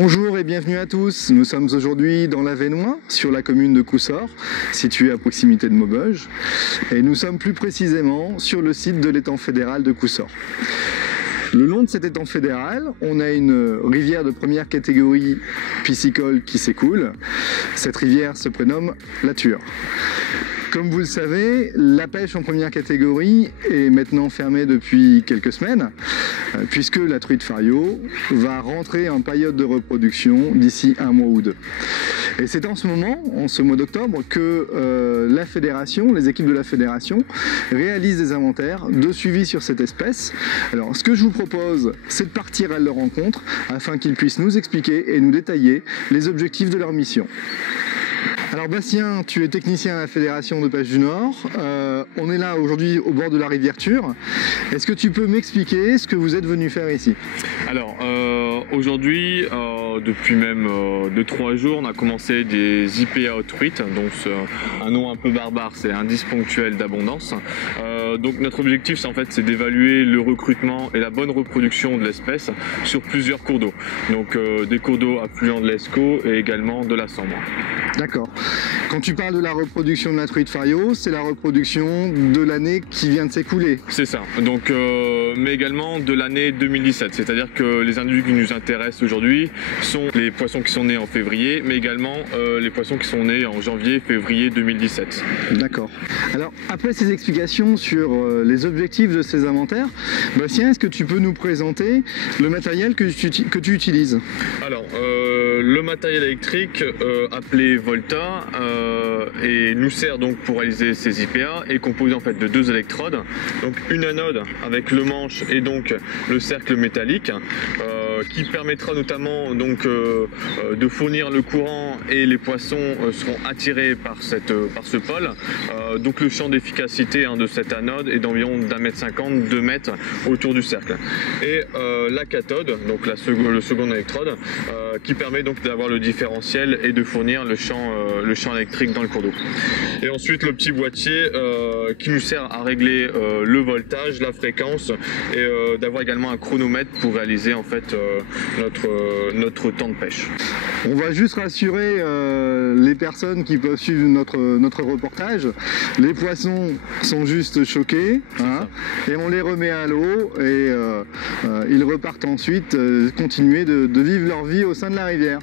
Bonjour et bienvenue à tous. Nous sommes aujourd'hui dans l'Avesnois, sur la commune de Coussort, située à proximité de Maubeuge. Et nous sommes plus précisément sur le site de l'étang fédéral de Coussort. Le long de cet étang fédéral, on a une rivière de première catégorie piscicole qui s'écoule. Cette rivière se prénomme la Ture. Comme vous le savez, la pêche en première catégorie est maintenant fermée depuis quelques semaines, puisque la truite fario va rentrer en période de reproduction d'ici un mois ou deux. Et c'est en ce moment, en ce mois d'octobre, que la fédération, les équipes de la fédération, réalisent des inventaires de suivi sur cette espèce. Alors, ce que je vous propose, c'est de partir à leur rencontre afin qu'ils puissent nous expliquer et nous détailler les objectifs de leur mission. Alors Bastien, tu es technicien à la Fédération de pêche du Nord. On est là aujourd'hui au bord de la rivière Ture. Est-ce que tu peux m'expliquer ce que vous êtes venu faire ici? Alors aujourd'hui, depuis même 2-3 jours, on a commencé des IPA aux truites, donc un nom un peu barbare, c'est indice ponctuel d'abondance. Donc notre objectif, c'est d'évaluer le recrutement et la bonne reproduction de l'espèce sur plusieurs cours d'eau. Donc des cours d'eau affluents de l'Escaut et également de la Sambre. D'accord. Quand tu parles de la reproduction de la truite fario, c'est la reproduction de l'année qui vient de s'écouler. C'est ça. Donc, mais également de l'année 2017. C'est-à-dire que les individus qui nous intéressent aujourd'hui sont les poissons qui sont nés en février, mais également les poissons qui sont nés en janvier-février 2017. D'accord. Alors, après ces explications sur les objectifs de ces inventaires, Bastien, est-ce que tu peux nous présenter le matériel que tu utilises? Alors, le matériel électrique appelé Volta et nous sert donc pour réaliser ces IPA, est composé en fait de deux électrodes, donc une anode avec le manche et donc le cercle métallique qui permettra notamment donc de fournir le courant et les poissons seront attirés par ce pôle. Donc le champ d'efficacité de cette anode est d'environ d'1,50 m, 2 mètres autour du cercle. Et la cathode, donc le second électrode, qui permet donc d'avoir le différentiel et de fournir le champ électrique dans le cours d'eau. Et ensuite le petit boîtier qui nous sert à régler le voltage, la fréquence et d'avoir également un chronomètre pour réaliser en fait notre temps de pêche. On va juste rassurer les personnes qui peuvent suivre notre reportage. Les poissons sont juste choqués et on les remet à l'eau et ils repartent ensuite continuer de vivre leur vie au sein de la rivière.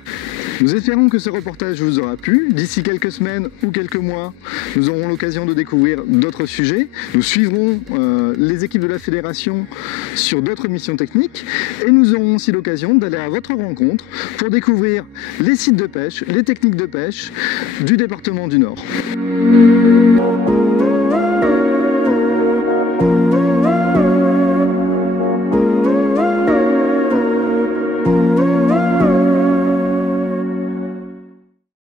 Nous espérons que ce reportage vous aura plu. D'ici quelques semaines ou quelques mois, nous aurons l'occasion de découvrir d'autres sujets. Nous suivrons les équipes de la fédération sur d'autres missions techniques et nous aurons aussi l'occasion d'aller à votre rencontre pour découvrir les sites de pêche, les techniques de pêche du département du Nord.